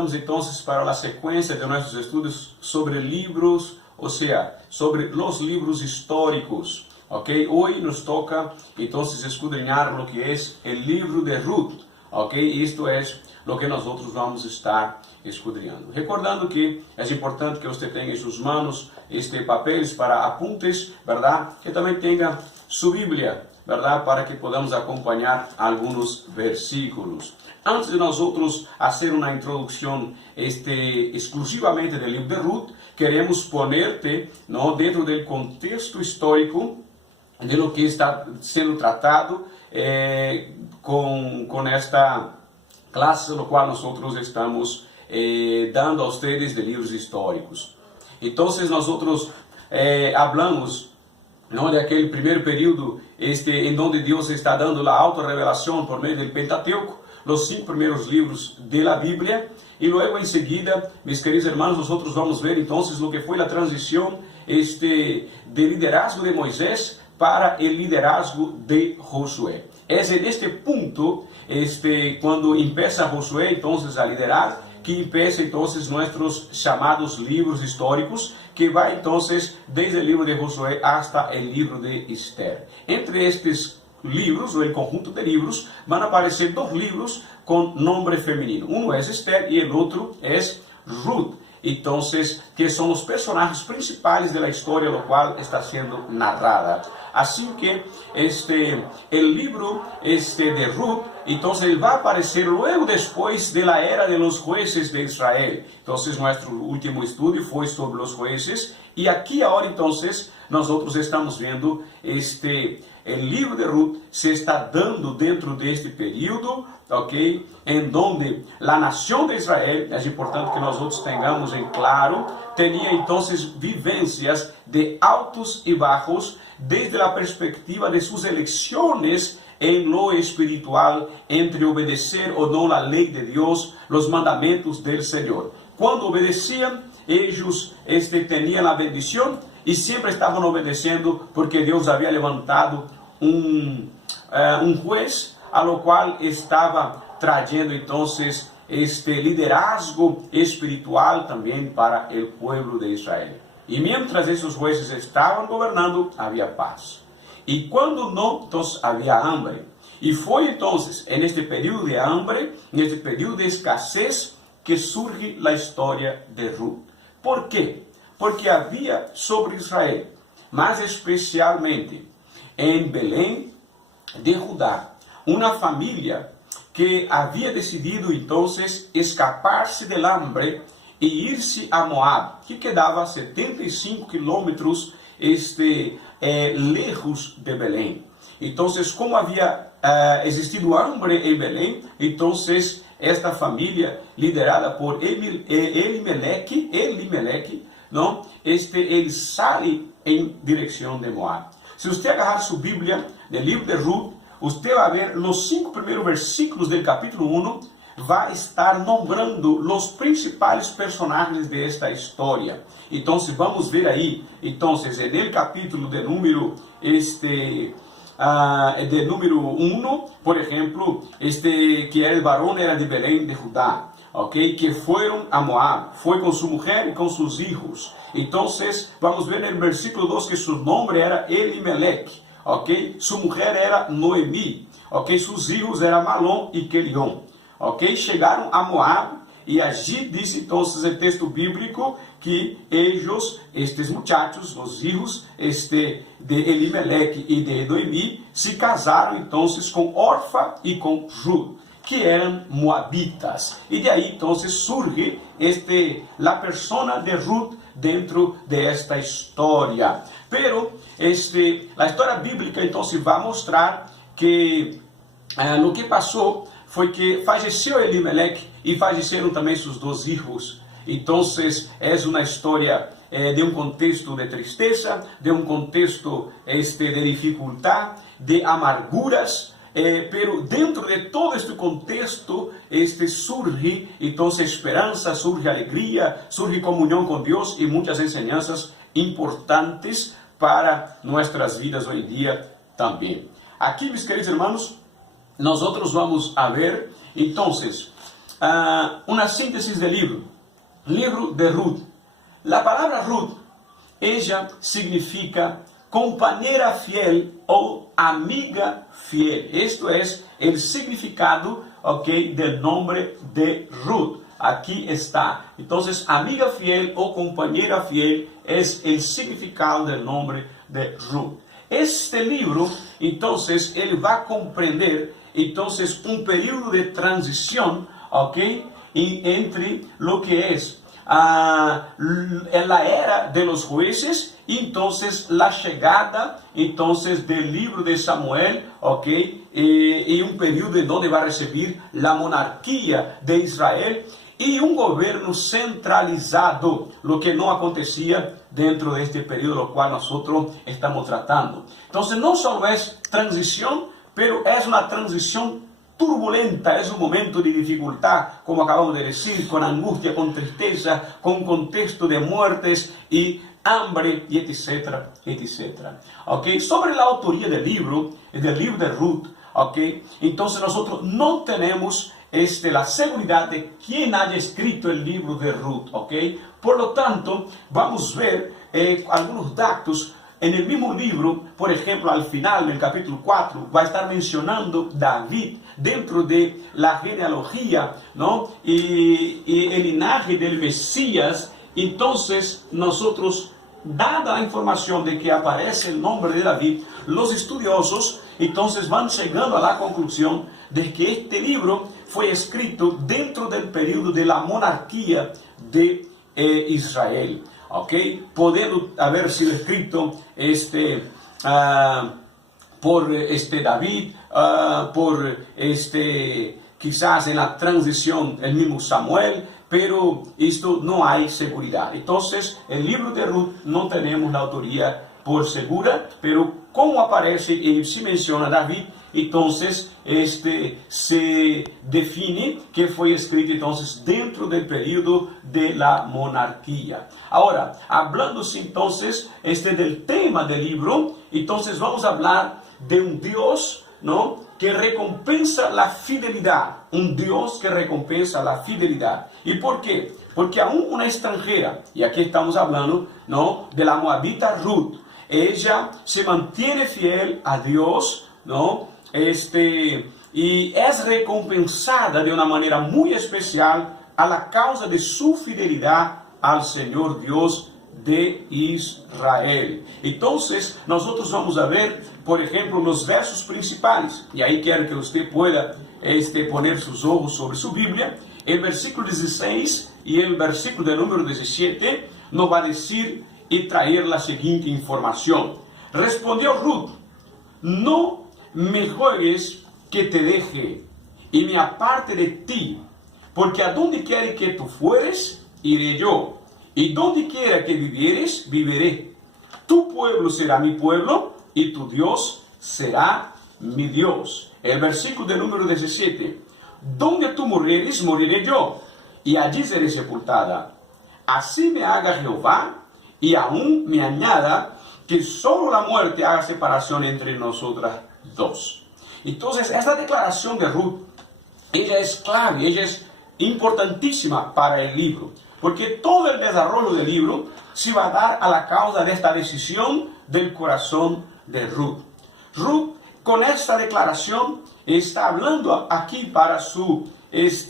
regresamos entonces para la secuencia de nuestros estudios sobre libros, o sea, sobre los libros históricos. Okay? Hoy nos toca entonces escudriñar lo que es el libro de Ruth. Okay? Esto es lo que nosotros vamos a estar escudriñando. Recordando que es importante que usted tenga en sus manos papeles para apuntes, ¿verdad? Que también tenga su Biblia, ¿verdad? Para que podamos acompañar algunos versículos. Antes de nosotros hacer una introducción exclusivamente del libro de Ruth, queremos ponerte, ¿no?, dentro del contexto histórico de lo que está siendo tratado con esta clase, lo cual nosotros estamos dando a ustedes de libros históricos. Entonces nosotros hablamos, ¿no?, de aquel primer periodo en donde Dios está dando la autorrevelación por medio del Pentateuco, los 5 primeros libros de la Biblia, y luego enseguida, mis queridos hermanos, nosotros vamos a ver entonces lo que fue la transición de liderazgo de Moisés para el liderazgo de Josué. Es en este punto, cuando empieza Josué entonces a liderar, que empieza entonces nuestros llamados libros históricos, que va entonces desde el libro de Josué hasta el libro de Esther. Entre estos libros, o el conjunto de libros, van a aparecer 2 libros con nombre femenino. Uno es Esther y el otro es Ruth. Entonces, que son los personajes principales de la historia, lo cual está siendo narrada. Así que el libro de Ruth, entonces él va a aparecer luego después de la era de los jueces de Israel. Entonces nuestro último estudio fue sobre los jueces, y aquí ahora entonces nosotros estamos viendo el libro de Ruth se está dando dentro de este período, ok, en donde la nación de Israel, es importante que nosotros tengamos en claro, tenía entonces vivencias de altos y bajos desde la perspectiva de sus elecciones en lo espiritual, entre obedecer o no la ley de Dios, los mandamientos del Señor. Cuando obedecían, ellos tenían la bendición y siempre estaban obedeciendo porque Dios había levantado un juez a lo cual estaba trayendo entonces liderazgo espiritual también para el pueblo de Israel. Y mientras esos jueces estaban gobernando, había paz. Y cuando no, entonces había hambre. Y fue entonces en este periodo de hambre, en este periodo de escasez, que surge la historia de Ruth. ¿Por qué? Porque había sobre Israel, más especialmente en Belén de Judá, una familia que había decidido entonces escaparse del hambre e irse a Moab, que quedaba 75 kilómetros lejos de Belén. Entonces, como había existido hambre en Belén, entonces esta familia liderada por Elimelec, ¿no?, él sale en dirección de Moab. Si usted agarrar su Biblia del libro de Ruth, usted va a ver los 5 primeros versículos del capítulo 1, va a estar nombrando los principales personajes de esta historia. Entonces vamos ver ahí, entonces en el capítulo de número de número 1, por ejemplo, que el varón era de Belén de Judá, okay, que fueron a Moab, fue con su mujer y con sus hijos. Entonces vamos ver en el versículo 2 que su nombre era Elimelec, okay, su mujer era Noemi, okay, sus hijos eran Malom y Quelion, okay. Chegaram a Moab e allí dice entonces el texto bíblico que ellos, estes muchachos, los hijos de Elimelec y de Noemi, se casaram entonces con Orfa y con Ruth, que eran moabitas. Y de ahí entonces surge la persona de Ruth dentro de esta historia. Pero la historia bíblica entonces va a mostrar que lo que pasó foi que falleceu Elimelec e faleceram também seus 2 hijos. Entonces es una historia de un contexto de tristeza, de un contexto de dificultad, de amarguras, pero dentro de todo este contexto surge entonces esperanza, surge alegría, surge comunión con Dios y muchas enseñanzas importantes para nuestras vidas hoy en día también. Aquí, mis queridos hermanos, nosotros vamos a ver entonces una síntesis del libro de Ruth. La palabra Ruth, ella significa compañera fiel o amiga fiel. Esto es el significado, del nombre de Ruth. Aquí está. Entonces, amiga fiel o compañera fiel es el significado del nombre de Ruth. Este libro, entonces, él va a comprender, entonces, un periodo de transición, entre lo que es la era de los jueces, entonces la llegada entonces del libro de Samuel, y un periodo en donde va a recibir la monarquía de Israel y un gobierno centralizado, lo que no acontecía dentro de este periodo, lo cual nosotros estamos tratando. Entonces no solo es transición, pero es una transición turbulenta, es un momento de dificultad, como acabamos de decir, con angustia, con tristeza, con contexto de muertes y hambre, y etcétera, etcétera. Sobre la autoría del libro de Ruth, entonces nosotros no tenemos la seguridad de quién haya escrito el libro de Ruth, Por lo tanto, vamos a ver algunos datos. En el mismo libro, por ejemplo, al final del capítulo 4, va a estar mencionando David dentro de la genealogía, y el linaje del Mesías. Entonces, nosotros, dada la información de que aparece el nombre de David, los estudiosos entonces van llegando a la conclusión de que este libro fue escrito dentro del periodo de la monarquía de Israel. Pudiendo haber sido escrito por David, por quizás en la transición el mismo Samuel, pero esto no hay seguridad. Entonces, el libro de Ruth no tenemos la autoría por segura, pero como aparece y se menciona David, entonces se define que fue escrito entonces dentro del periodo de la monarquía. Ahora, hablándose entonces del tema del libro, entonces vamos a hablar de un Dios, que recompensa la fidelidad, un Dios que recompensa la fidelidad. ¿Y por qué? Porque aún una extranjera, y aquí estamos hablando, de la moabita Ruth, ella se mantiene fiel a Dios, y es recompensada de una manera muy especial a la causa de su fidelidad al Señor Dios de Israel. Entonces, nosotros vamos a ver, por ejemplo, los versos principales, y ahí quiero que usted pueda poner sus ojos sobre su Biblia. El versículo 16 y el versículo de número 17 nos va a decir y traer la siguiente información. Respondió Ruth: no me juegues que te deje y me aparte de ti, porque a donde quiera que tú fueres, iré yo, y donde quiera que vivieres, viviré. Tu pueblo será mi pueblo, y tu Dios será mi Dios. El versículo de número 17. Donde tú murieres, moriré yo, y allí seré sepultada. Así me haga Jehová, y aún me añada, que solo la muerte haga separación entre nosotras dos. Entonces, esta declaración de Ruth, ella es clave, ella es importantísima para el libro, porque todo el desarrollo del libro se va a dar a la causa de esta decisión del corazón de Ruth. Ruth, con esta declaración, está hablando aquí para su ex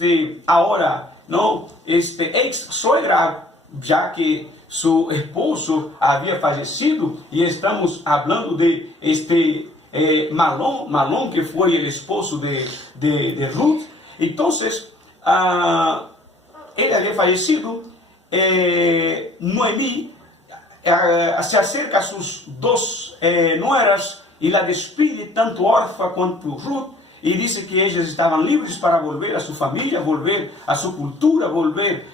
suegra, ya que su esposo había fallecido, y estamos hablando de Malón, que fue el esposo de Ruth. Entonces, él había fallecido. Noemí se acerca a sus dos nueras y la despide, tanto Orfa cuanto Ruth, y dice que ellas estaban libres para volver a su familia, volver a su cultura, volver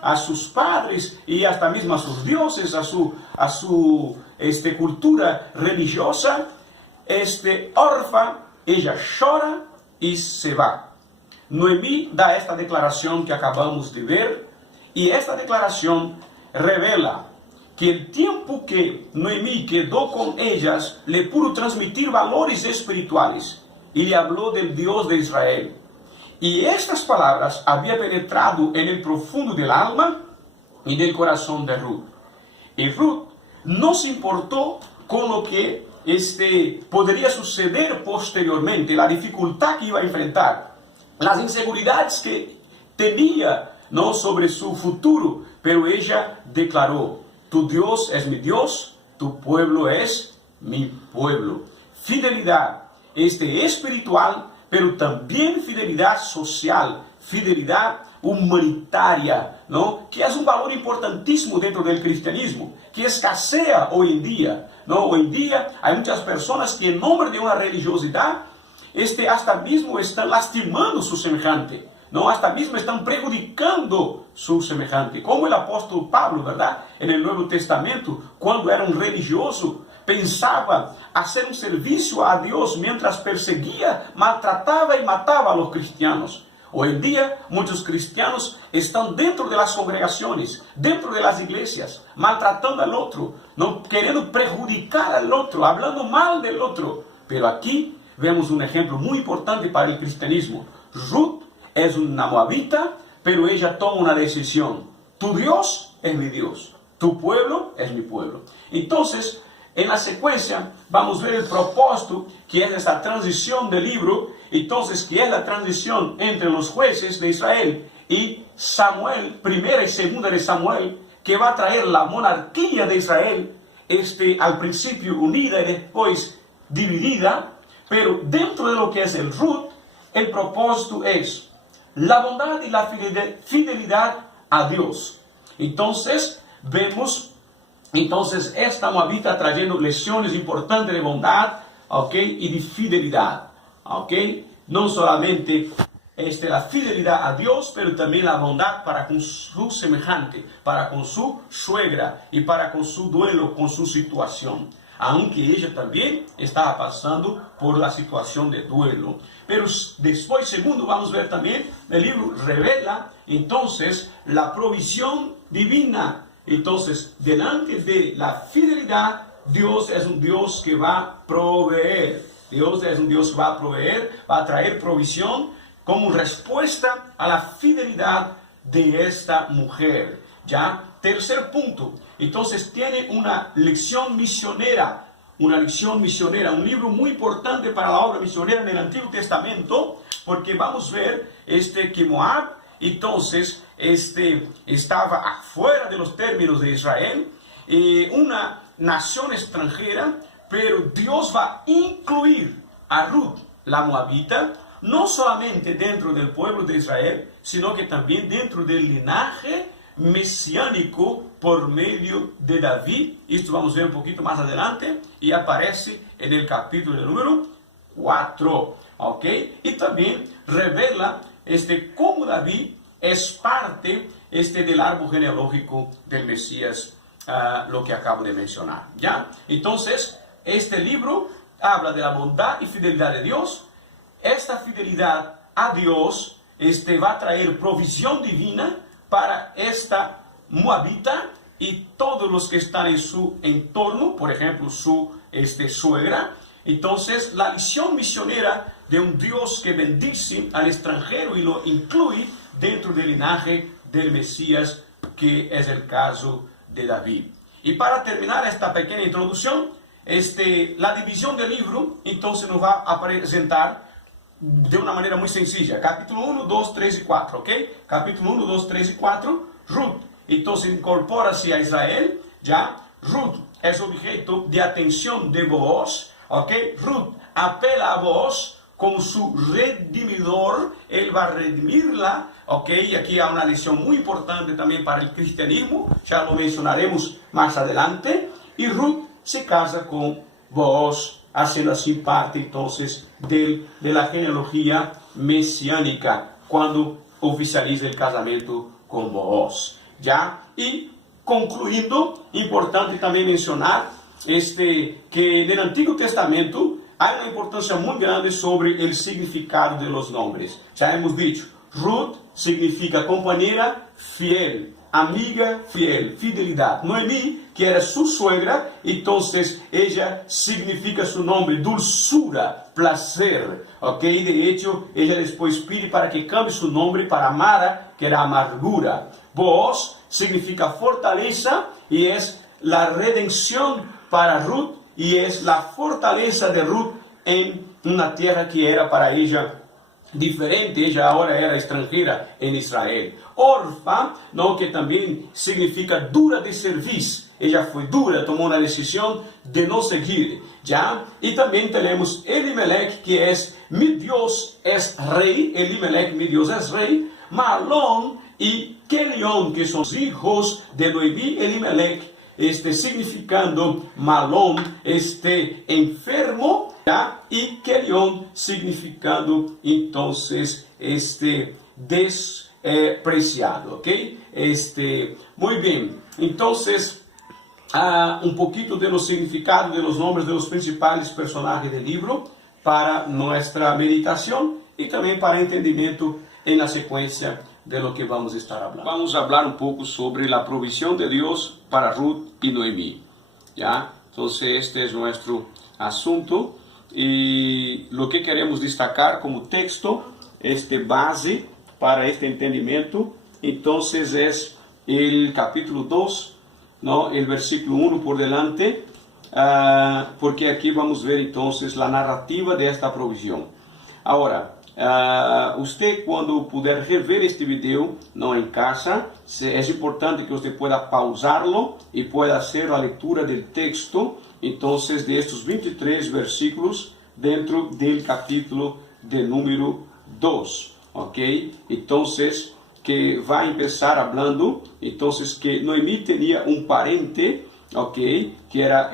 a sus padres y hasta mismo a sus dioses, a su cultura religiosa. Orfa, ella llora y se va. Noemí da esta declaración que acabamos de ver, y esta declaración revela que el tiempo que Noemí quedó con ellas le pudo transmitir valores espirituales, y le habló del Dios de Israel. Y estas palabras habían penetrado en el profundo del alma y del corazón de Ruth. Y Ruth no se importó con lo que podría suceder posteriormente, la dificultad que iba a enfrentar, las inseguridades que tenía, ¿no?, sobre su futuro, pero ella declaró: tu Dios es mi Dios, tu pueblo es mi pueblo. Fidelidad espiritual, pero también fidelidad social, fidelidad humanitaria, ¿no?, que es un valor importantísimo dentro del cristianismo, que escasea hoy en día, ¿no? Hoy en día hay muchas personas que en nombre de una religiosidad, hasta mismo están lastimando su semejante, ¿no? Hasta mismo están perjudicando su semejante, como el apóstol Pablo, ¿verdad? En el Nuevo Testamento, cuando era un religioso, pensaba hacer un servicio a Dios mientras perseguía, maltrataba y mataba a los cristianos. Hoy en día muchos cristianos están dentro de las congregaciones, dentro de las iglesias, maltratando al otro, no queriendo perjudicar al otro, hablando mal del otro. Pero aquí vemos un ejemplo muy importante para el cristianismo. Ruth es una moabita, pero ella toma una decisión: tu Dios es mi Dios, tu pueblo es mi pueblo. Entonces, en la secuencia vamos a ver el propósito, que es esta transición del libro, entonces, que es la transición entre los jueces de Israel y Samuel, primera y segunda de Samuel, que va a traer la monarquía de Israel, al principio unida y después dividida. Pero dentro de lo que es el Ruth, el propósito es la bondad y la fidelidad a Dios. Entonces, vemos esta moabita trayendo lecciones importantes de bondad, y de fidelidad. No solamente la fidelidad a Dios, pero también la bondad para con su semejante, para con su suegra y para con su duelo, con su situación. Aunque ella también estaba pasando por la situación de duelo. Pero después, segundo, vamos a ver también, el libro revela entonces la provisión divina. Entonces, delante de la fidelidad, Dios es un Dios que va a proveer. Dios es un Dios que va a proveer, va a traer provisión como respuesta a la fidelidad de esta mujer. ¿Ya? Tercer punto. Entonces tiene una lección misionera. Un libro muy importante para la obra misionera en el Antiguo Testamento, porque vamos a ver que Moab, entonces, estaba afuera de los términos de Israel, una nación extranjera, pero Dios va a incluir a Ruth, la moabita, no solamente dentro del pueblo de Israel, sino que también dentro del linaje mesiánico por medio de David. Esto vamos a ver un poquito más adelante, y aparece en el capítulo número 4, ¿ok? Y también revela cómo David es parte del árbol genealógico del Mesías, lo que acabo de mencionar, ¿ya? Entonces, este libro habla de la bondad y fidelidad de Dios. Esta fidelidad a Dios va a traer provisión divina para esta moabita y todos los que están en su entorno, por ejemplo, su suegra. Entonces, la visión misionera de un Dios que bendice al extranjero y lo incluye dentro del linaje del Mesías, que es el caso de David. Y para terminar esta pequeña introducción, la división del libro, entonces nos va a presentar de una manera muy sencilla. Capítulo 1, 2, 3 y 4, ¿ok? Capítulo 1, 2, 3 y 4, Ruth, entonces incorpora-se a Israel, ¿ya? Ruth es objeto de atención de Booz, ¿ok? Ruth apela a Booz como su redimidor, él va a redimirla, ¿ok? Y aquí hay una lección muy importante también para el cristianismo, ya lo mencionaremos más adelante. Y Ruth se casa con Booz, haciendo así parte entonces de la genealogía mesiánica, cuando oficializa el casamiento con Booz, ¿ya? Y concluyendo, importante también mencionar que en el Antiguo Testamento hay una importancia muy grande sobre el significado de los nombres. Ya hemos dicho, Ruth significa compañera fiel, amiga fiel, fidelidad. Noemí, que era su suegra, entonces ella significa su nombre, dulzura, placer, ok? De hecho, ella después pide para que cambie su nombre para Mara, que era amargura. Booz significa fortaleza y es la redención para Ruth y es la fortaleza de Ruth en una tierra que era para ella diferente, ella ahora era extranjera en Israel. Orfa, ¿no? Que también significa dura de servicio. Ella fue dura, tomó una decisión de no seguir, ¿ya? Y también tenemos Elimelech, que es mi Dios es rey. Elimelech, mi Dios es rey. Mahlón y Kelión, que son hijos de Noemí. Elimelech, significando Mahlón, enfermo, ¿ya? Y Kelión significando entonces despreciado, ¿ok? Muy bien, entonces un poquito de los significados de los nombres de los principales personajes del libro para nuestra meditación y también para entendimiento en la secuencia de lo que vamos a estar hablando. Vamos a hablar un poco sobre la provisión de Dios para Ruth y Noemí, ¿ya? Entonces este es nuestro asunto y lo que queremos destacar como texto, base para este entendimiento, entonces es el capítulo 2, ¿no? El versículo 1 por delante, porque aquí vamos a ver entonces la narrativa de esta provisión. Ahora, usted cuando puder rever este video, ¿no? En casa, es importante que usted pueda pausarlo y pueda hacer la lectura del texto, entonces de estos 23 versículos dentro del capítulo de número 2, ¿ok? Entonces, que va a empezar hablando, entonces que Noemí tenía un pariente, ¿ok? Que era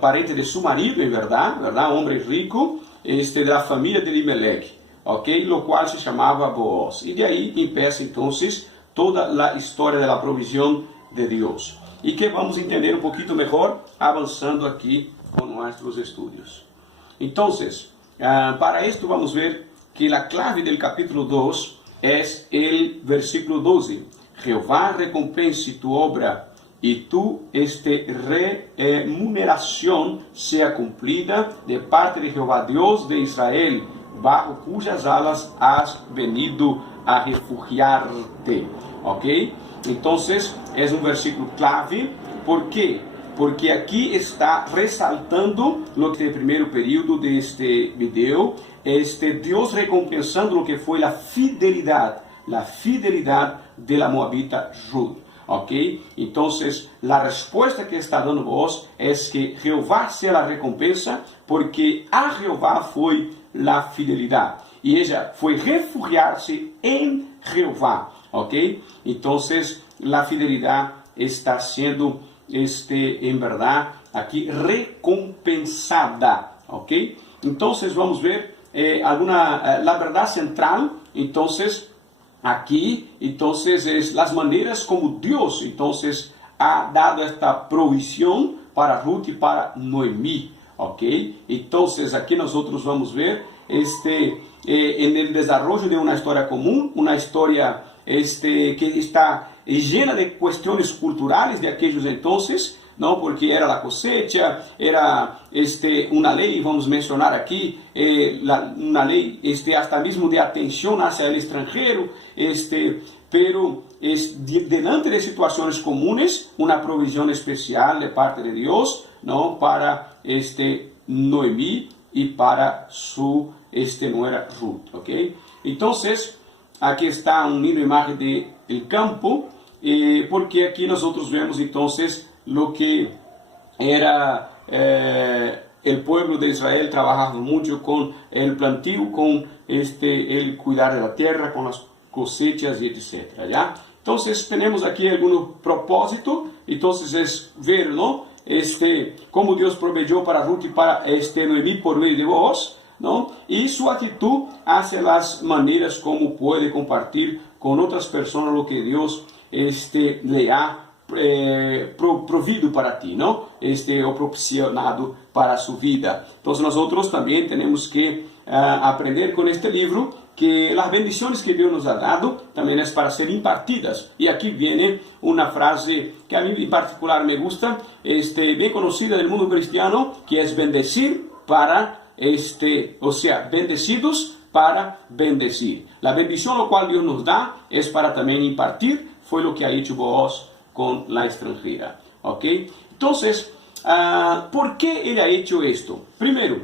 pariente de su marido, en verdad, hombre rico, de la familia de Elimelech, ¿ok? Lo cual se llamaba Booz. Y de ahí empieza entonces toda la historia de la provisión de Dios. Y que vamos a entender un poquito mejor avanzando aquí con nuestros estudios. Entonces, para esto vamos a ver que la clave del capítulo 2 es el versículo 12. Jehová recompense tu obra y tu remuneración sea cumplida de parte de Jehová Dios de Israel, bajo cuyas alas has venido a refugiarte. ¿Ok? Entonces, es un versículo clave. ¿Por qué? Porque aquí está resaltando lo que es el primer período de este video, Dios recompensando lo que fue la fidelidad de la moabita Ruth. ¿Ok? Entonces, la respuesta que está dando Booz es que Jehová sea la recompensa, porque a Jehová fue la fidelidad. Y ella fue refugiarse en Jehová. ¿Ok? Entonces, la fidelidad está siendo, en verdad, aquí recompensada. ¿Ok? Entonces, vamos a ver la verdad central, entonces, aquí, entonces, es las maneras como Dios, entonces, ha dado esta provisión para Ruth y para Noemí, ¿ok? Entonces, aquí nosotros vamos a ver, en el desarrollo de una historia común, una historia, que está llena de cuestiones culturales de aquellos entonces, ¿no? Porque era la cosecha, era una ley, vamos a mencionar aquí, una ley hasta mismo de atención hacia el extranjero, pero delante de situaciones comunes, una provisión especial de parte de Dios, ¿no? Para Noemí y para su nuera Ruth, ¿ok? Entonces, aquí está una linda imagen del campo, porque aquí nosotros vemos entonces lo que era el pueblo de Israel trabajando mucho con el plantío, con el cuidar de la tierra, con las cosechas y etcétera, ¿ya? Entonces tenemos aquí algún propósito, entonces es ver, ¿no? Cómo Dios proveyó para Ruth y para Noemí por medio de Booz, ¿no? Y su actitud hacia las maneras como puede compartir con otras personas lo que Dios le ha provido para ti, ¿no? O proporcionado para su vida. Entonces nosotros también tenemos que aprender con este libro que las bendiciones que Dios nos ha dado también es para ser impartidas. Y aquí viene una frase que a mí en particular me gusta, bien conocida del mundo cristiano, que es bendecir para, o sea, bendecidos para bendecir. La bendición lo cual Dios nos da es para también impartir, fue lo que ha hecho Booz con la extranjera. ¿Ok? Entonces, ¿por qué él ha hecho esto? Primero,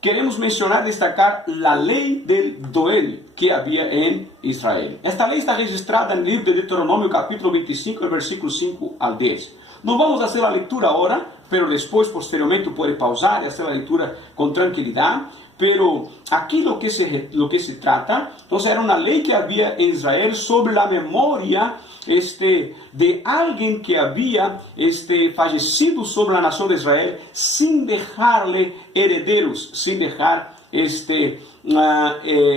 queremos mencionar, destacar la ley del Doel que había en Israel. Esta ley está registrada en el libro de Deuteronomio capítulo 25, el versículo 5 al 10. No vamos a hacer la lectura ahora, pero después, posteriormente, puede pausar y hacer la lectura con tranquilidad. Pero aquí lo que se trata, entonces era una ley que había en Israel sobre la memoria de alguien que había fallecido sobre la nación de Israel sin dejarle herederos, sin dejar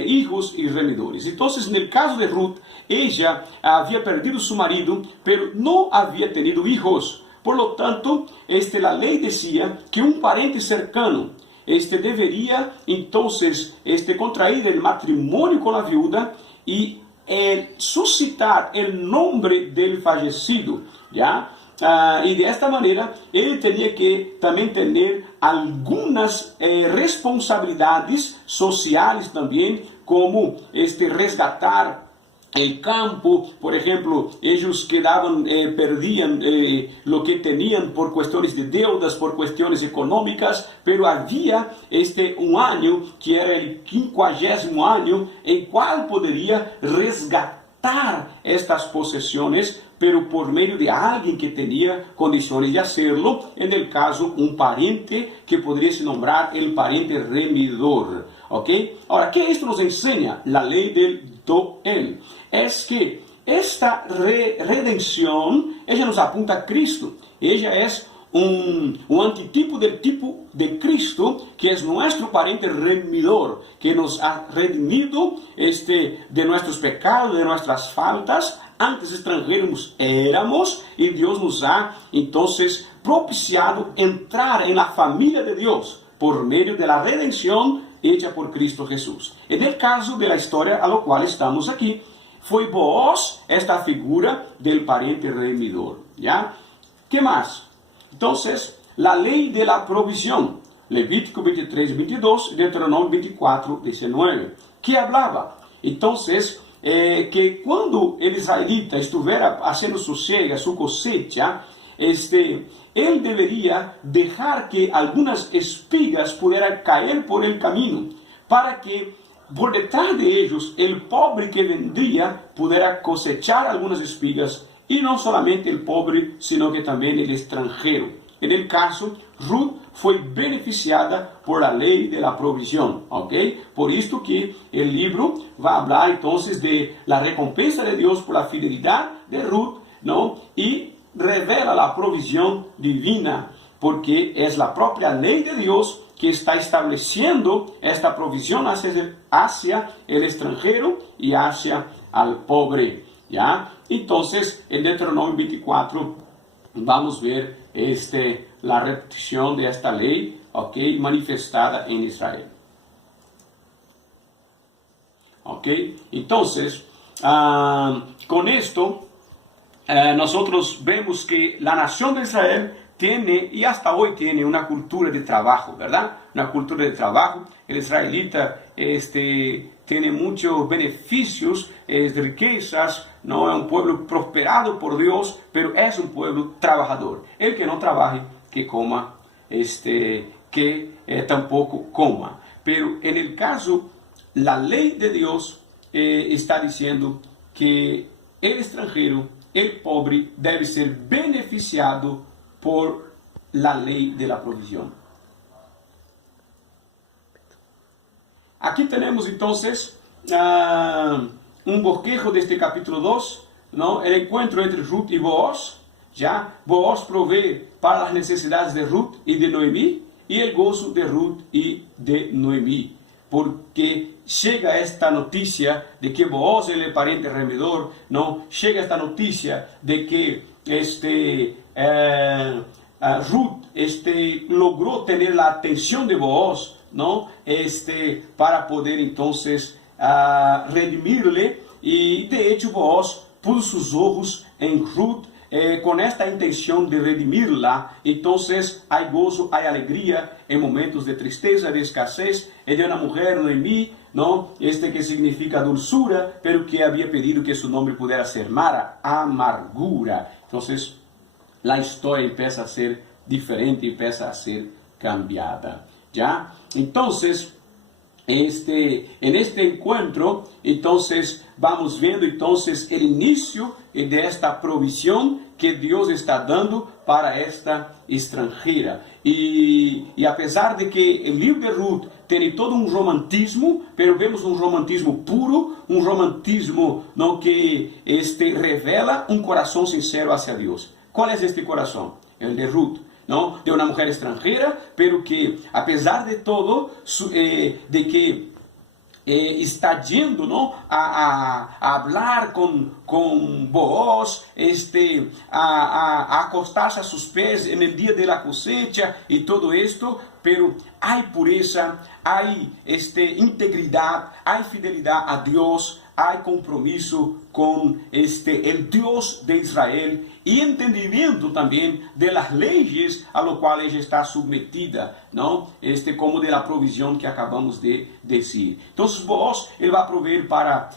hijos y remidores. Entonces, en el caso de Ruth, ella había perdido su marido, pero no había tenido hijos. Por lo tanto, la ley decía que un pariente cercano deveria entonces contrair el matrimonio con la viuda y suscitar el nombre del fallecido, ¿ya? Y de esta manera él tenía que también tener algunas responsabilidades sociales también, como resgatar el campo, por ejemplo. Ellos perdían lo que tenían por cuestiones de deudas, por cuestiones económicas, pero había un año, que era el 50º año, en cual podría resgatar estas posesiones, pero por medio de alguien que tenía condiciones de hacerlo, en el caso un pariente que podría se nombrar el pariente remidor. ¿Ok? Ahora, ¿qué esto nos enseña? La ley del Doel. Es que esta redención, ella nos apunta a Cristo. Ella es un antitipo del tipo de Cristo, que es nuestro pariente remidor, que nos ha redimido de nuestros pecados, de nuestras faltas. Antes extranjeros éramos, y Dios nos ha entonces propiciado entrar en la familia de Dios por medio de la redención hecha por Cristo Jesús. En el caso de la historia a lo cual estamos aquí, fue Booz esta figura del pariente remidor, ¿ya? ¿Qué más? Entonces, la ley de la provisión, Levítico 23, 22, Deuteronomio 24, 19, que hablaba, entonces, que cuando el israelita estuviera haciendo su siega, su cosecha, él debería dejar que algunas espigas pudieran caer por el camino, para que por detrás de ellos el pobre que vendría pudiera cosechar algunas espigas, y no solamente el pobre, sino que también el extranjero. En el caso, Ruth fue beneficiada por la ley de la provisión, ¿ok? Por esto que el libro va a hablar entonces de la recompensa de Dios por la fidelidad de Ruth, ¿no? Y revela la provisión divina, porque es la propia ley de Dios que está estableciendo esta provisión hacia el extranjero y hacia al pobre, ¿ya? Entonces, en Deuteronomio 24 vamos a ver la repetición de esta ley, ¿ok? Manifestada en Israel. ¿Ok? Entonces, con esto, nosotros vemos que la nación de Israel tiene, y hasta hoy tiene, una cultura de trabajo, ¿verdad? Una cultura de trabajo. El israelita tiene muchos beneficios, de riquezas, no es un pueblo prosperado por Dios, pero es un pueblo trabajador. El que no trabaje, que coma, tampoco coma. Pero en el caso, la ley de Dios está diciendo que el extranjero, el pobre, debe ser beneficiado por la ley de la provisión. Aquí tenemos entonces un bosquejo de este capítulo 2, ¿no? El encuentro entre Ruth y Booz. Ya Booz provee para las necesidades de Ruth y de Noemí, y el gozo de Ruth y de Noemí, porque llega esta noticia de que Booz es el pariente remidor, ¿no? Llega esta noticia de que Ruth logró tener la atención de Booz, ¿no? Para poder entonces redimirle, y de hecho Booz puso sus ojos en Ruth con esta intención de redimirla. Entonces hay gozo, hay alegría en momentos de tristeza, de escasez. Ella es una mujer, Noemí, ¿no? Que significa dulzura, pero que había pedido que su nombre pudiera ser Mara, amargura. Entonces la historia empieza a ser diferente, empieza a ser cambiada, ¿ya? Entonces, en este encuentro, entonces vamos viendo entonces el inicio de esta provisión que Dios está dando para esta extranjera. Y a pesar de que el libro de Ruth tiene todo un romantismo, pero vemos un romantismo puro, un romantismo, ¿no?, que revela un corazón sincero hacia Dios. ¿Cuál es este corazón? El de Ruth, ¿no? De una mujer extranjera, pero que a pesar de todo, de que está yendo, ¿no?, a hablar con Booz, a acostarse a sus pies en el día de la cosecha y todo esto, pero hay pureza, hay integridad, hay fidelidad a Dios, hay compromiso con el Dios de Israel y entendimiento también de las leyes a lo cual ella está submetida, ¿no? Como de la provisión que acabamos de decir. Entonces Booz, él va a proveer para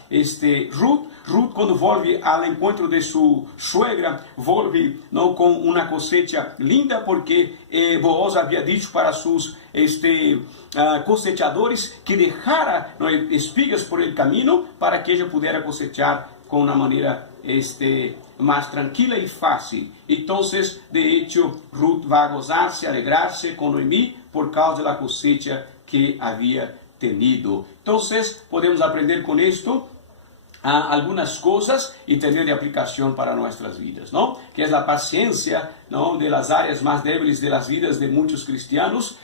Ruth. Ruth, cuando vuelve al encuentro de su suegra, vuelve, ¿no?, con una cosecha linda, porque Booz había dicho para sus cosechadores que dejara, ¿no?, espigas por el camino para que ella pudiera cosechar con una manera más tranquila y fácil. Entonces, de hecho, Ruth va a gozarse, alegrarse con Noemí por causa de la cosecha que había tenido. Entonces, podemos aprender con esto algunas cosas y tener de aplicación para nuestras vidas, ¿no? Que es la paciencia, ¿no?, de las áreas más débiles de las vidas de muchos cristianos.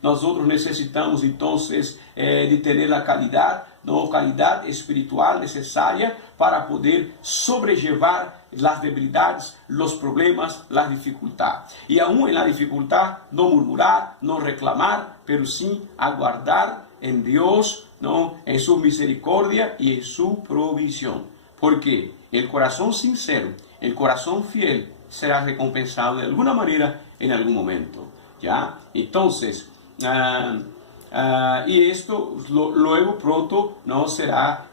Nosotros necesitamos entonces de tener la calidad, ¿no?, calidad espiritual necesaria para poder sobrellevar las debilidades, los problemas, las dificultades. Y aún en la dificultad, no murmurar, no reclamar, pero sí aguardar en Dios, ¿no?, en su misericordia y en su provisión. Porque el corazón sincero, el corazón fiel, será recompensado de alguna manera en algún momento, ¿ya? Entonces, y esto luego pronto no será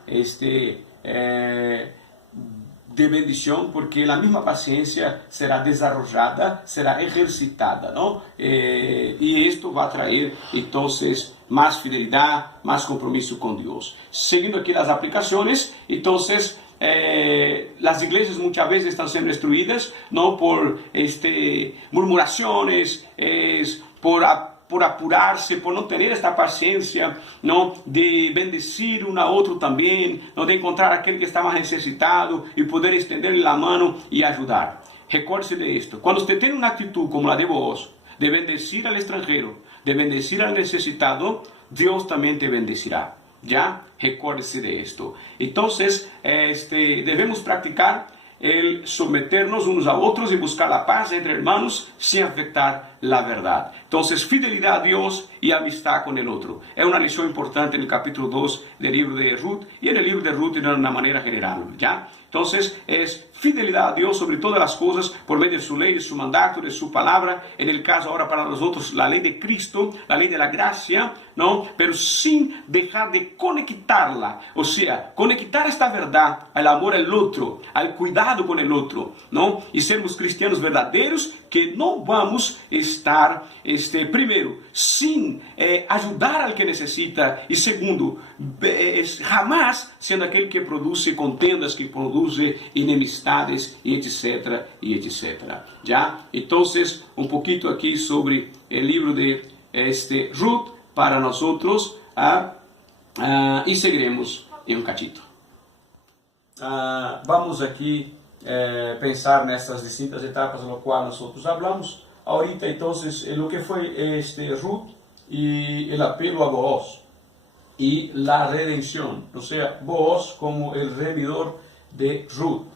de bendición, porque la misma paciencia será desarrollada, será ejercitada, ¿no? Y esto va a traer entonces más fidelidad, más compromiso con Dios. Siguiendo aquí las aplicaciones, entonces las iglesias muchas veces están siendo destruidas, no por murmuraciones, por apurarse, por no tener esta paciencia, ¿no?, de bendecir uno a otro también, ¿no?, de encontrar aquel que está más necesitado y poder extenderle la mano y ayudar. Recuérdese de esto. Cuando usted tiene una actitud como la de Booz, de bendecir al extranjero, de bendecir al necesitado, Dios también te bendecirá. ¿Ya? Recuérdese de esto. Entonces, debemos practicar el someternos unos a otros y buscar la paz entre hermanos sin afectar la verdad. Entonces, fidelidad a Dios y amistad con el otro. Es una lección importante en el capítulo 2 del libro de Ruth y en el libro de Ruth de una manera general, ¿ya? Entonces, es fidelidad a Dios sobre todas las cosas por medio de su ley, de su mandato, de su palabra. En el caso ahora para nosotros, la ley de Cristo, la ley de la gracia, ¿no? Pero sin dejar de conectarla. O sea, conectar esta verdad al amor al otro, al cuidado con el otro, ¿no? Y sermos cristianos verdaderos que no vamos a estar, primero, sin ayudar al que necesita, y segundo, jamás siendo aquel que produce contendas, que produce enemistades, y etcétera, y etcétera. ¿Ya? Entonces, un poquito aquí sobre el libro de Ruth para nosotros, y seguiremos en un cachito. Vamos aquí pensar nessas distintas etapas en las cuales nosotros hablamos. Ahorita entonces lo que fue Ruth y el apelo a Booz y la redención, o sea, Booz como el remidor de Ruth.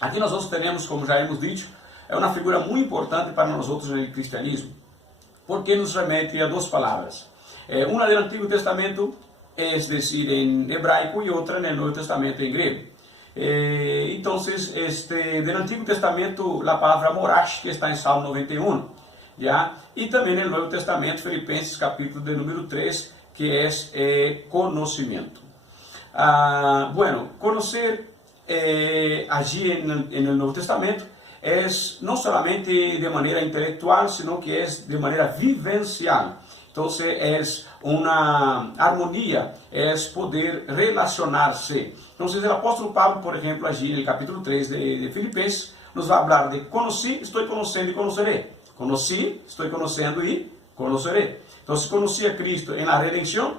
Aquí nosotros tenemos, como ya hemos dicho, es una figura muy importante para nosotros en el cristianismo, porque nos remite a dos palabras, una del Antiguo Testamento es decir, en hebraico, y otra en el Nuevo Testamento en griego. Entonces, del Antiguo Testamento, la palabra morash, que está en Salmo 91, ¿ya? Y también en el Nuevo Testamento, Filipenses capítulo de número 3, que es conocimiento. Bueno, conocer allí en el Nuevo Testamento es no solamente de manera intelectual, sino que es de manera vivencial. Entonces es una armonía, es poder relacionarse. Entonces el apóstol Pablo, por ejemplo, allí en el capítulo 3 de Filipenses, nos va a hablar de conocí, estoy conociendo y conoceré. Conocí, estoy conociendo y conoceré. Entonces conocí a Cristo en la redención,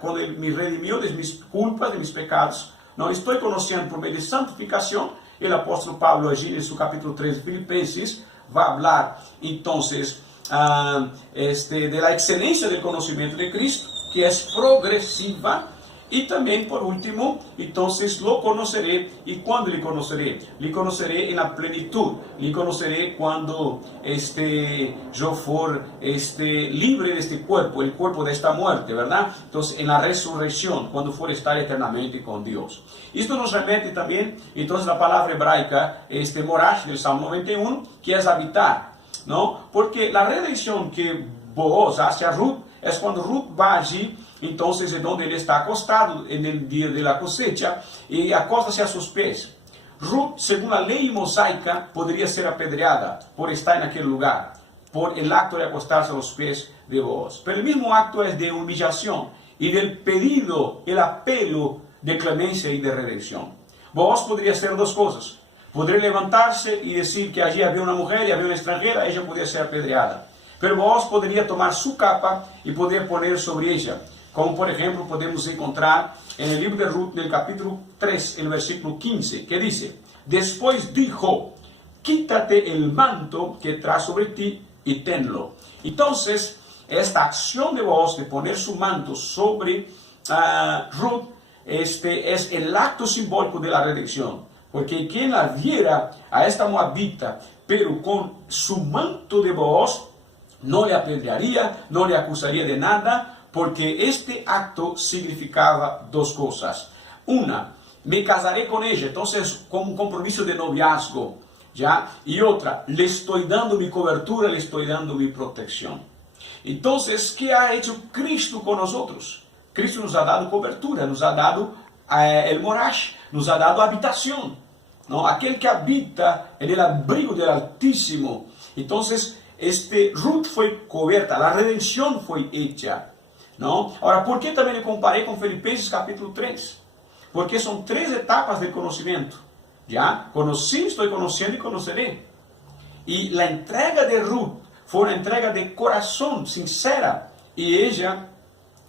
cuando Él me redimió de mis culpas, de mis pecados. No estoy conociendo por medio de santificación. El apóstol Pablo allí en su capítulo 3 de Filipenses va a hablar entonces de la excelencia del conocimiento de Cristo, que es progresiva. Y también, por último, entonces lo conoceré. ¿Y cuándo le conoceré? Le conoceré en la plenitud. Le conoceré cuando yo for libre de este cuerpo, el cuerpo de esta muerte, ¿verdad? Entonces, en la resurrección, cuando for estar eternamente con Dios. Esto nos remite también, entonces, la palabra hebraica, morash del Salmo 91, que es habitar, ¿no? Porque la redención que Booz hace a Ruth es cuando Ruth va allí, entonces, en donde ele está acostado en el día de la cosecha, y acosta-se a sus pies. Ruth, según la ley mosaica, podría ser apedreada por estar en aquel lugar, por el acto de acostarse a los pies de Booz. Pero el mismo acto es de humillación y del pedido, el apelo de clemencia y de redención. Booz podría hacer dos cosas. Podría levantarse y decir que allí había una mujer y había una extranjera, ella podría ser apedreada. Pero Booz podría tomar su capa y poder poner sobre ella. Como por ejemplo podemos encontrar en el libro de Ruth, en el capítulo 3, el versículo 15, que dice: después dijo, quítate el manto que traes sobre ti y tenlo. Entonces, esta acción de Booz de poner su manto sobre Ruth, es el acto simbólico de la redención. Porque quien la viera a esta moabita, pero con su manto de Booz, no le apedrearía, no le acusaría de nada, porque este acto significaba dos cosas. Una, me casaré con ella, entonces como un compromiso de noviazgo, ¿ya? Y otra, le estoy dando mi cobertura, le estoy dando mi protección. Entonces, ¿qué ha hecho Cristo con nosotros? Cristo nos ha dado cobertura, nos ha dado el morash, nos ha dado habitación, ¿no? Aquel que habita en el abrigo del Altísimo. Entonces, Ruth fue cubierta, la redención fue hecha, ¿no? Ahora, ¿por qué también le comparé con Filipenses capítulo 3? Porque son tres etapas del conocimiento. ¿Ya? Conocí, estoy conociendo y conoceré. Y la entrega de Ruth fue una entrega de corazón, sincera. Y ella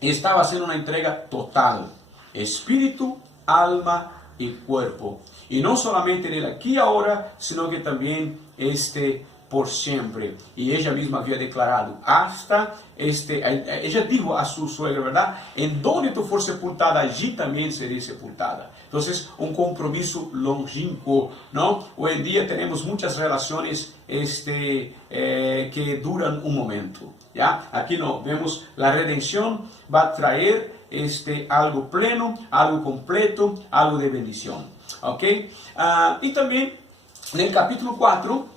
estaba haciendo una entrega total. Espíritu, alma y cuerpo. Y no solamente en el aquí y ahora, sino que también por siempre. Y ella misma había declarado, hasta, ella dijo a su suegra, ¿verdad? En donde tú fueres sepultada, allí también seré sepultada. Entonces, un compromiso longínquo, ¿no? Hoy en día tenemos muchas relaciones que duran un momento, ¿ya? Aquí no, vemos la redención va a traer algo pleno, algo completo, algo de bendición, ¿ok? Y también en el capítulo 4,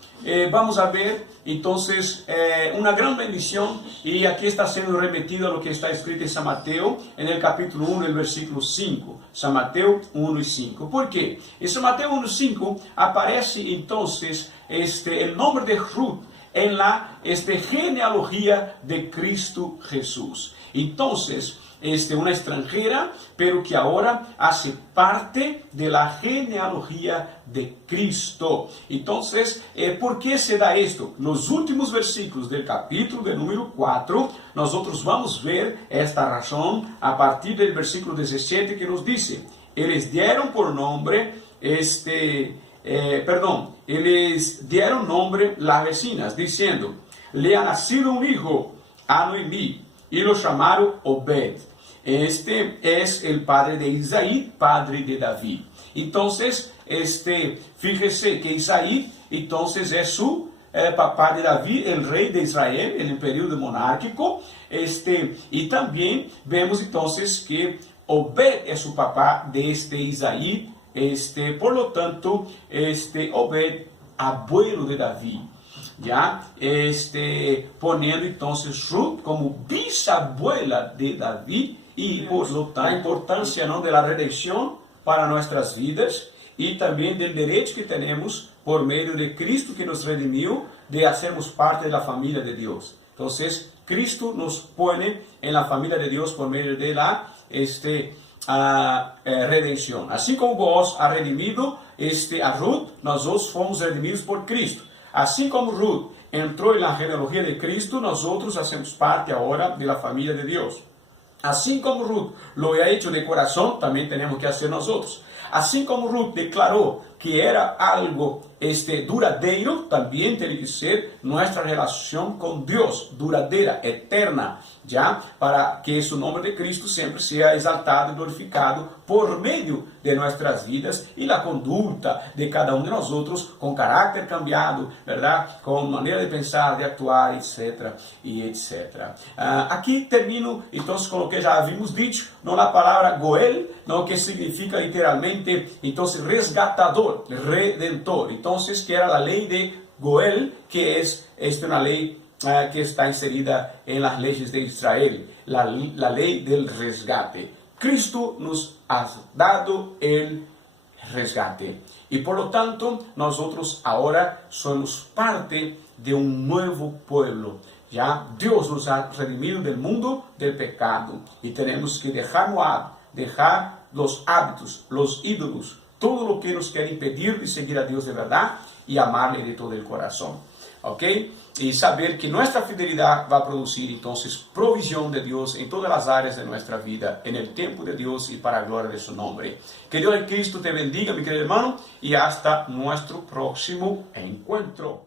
vamos a ver entonces una gran bendición, y aquí está siendo remitido a lo que está escrito en San Mateo en el capítulo 1, el versículo 5. San Mateo 1 y 5. ¿Por qué? En San Mateo 1 y 5 aparece entonces el nombre de Ruth en la genealogía de Cristo Jesús. Entonces, una extranjera, pero que ahora hace parte de la genealogía de Cristo. Entonces, ¿por qué se da esto? Los últimos versículos del capítulo de número 4, nosotros vamos a ver esta razón a partir del versículo 17, que nos dice, ellos dieron por nombre, ellos dieron nombre las vecinas, diciendo, le ha nacido un hijo a Noemí, y lo llamaron Obed. Este es el padre de Isaí, padre de David. Entonces, fíjese que Isaí, entonces es su papá de Davi, el rei de Israel, en el período monárquico. Y también vemos entonces que Obed es o papá de Isaí. Por lo tanto, Obed, abuelo de Davi. Ya, poniendo entonces Ruth como bisabuela de David y por lo tanto la importancia, ¿no?, de la redención para nuestras vidas y también del derecho que tenemos por medio de Cristo que nos redimió de hacernos parte de la familia de Dios. Entonces, Cristo nos pone en la familia de Dios por medio de la redención. Así como vos ha redimido a Ruth, nosotros fomos redimidos por Cristo. Assim como Ruth entrou na genealogia de Cristo, nós outros hacemos parte agora da família de Deus. Assim como Ruth lo ha hecho de coração, também temos que fazer nós outros. Assim como Ruth declarou que era algo duradeiro, também tem que ser nossa relação com Deus, duradeira, eterna, já, para que o nome de Cristo sempre seja exaltado e glorificado por meio de nossas vidas e a conduta de cada um de nós outros, com caráter cambiado, verdade? Com maneira de pensar, de actuar, etc. e etc. Aqui termino, então, com o que já havíamos dito, na palavra Goel, que significa literalmente, então, resgatador, redentor. Então, que era a lei de Goel, que é uma lei que está inserida em las leyes de Israel, la ley del resgate. Cristo nos ha dado el resgate. Y por lo tanto, nosotros ahora somos parte de un nuevo pueblo. Ya Dios nos ha redimido del mundo del pecado y tenemos que dejar los hábitos, los ídolos, todo lo que nos quiere impedir de seguir a Dios de verdad y amarle de todo el corazón. ¿Ok? Y saber que nuestra fidelidad va a producir entonces provisión de Dios en todas las áreas de nuestra vida, en el tiempo de Dios y para la gloria de su nombre. Que Dios en Cristo te bendiga, mi querido hermano, y hasta nuestro próximo encuentro.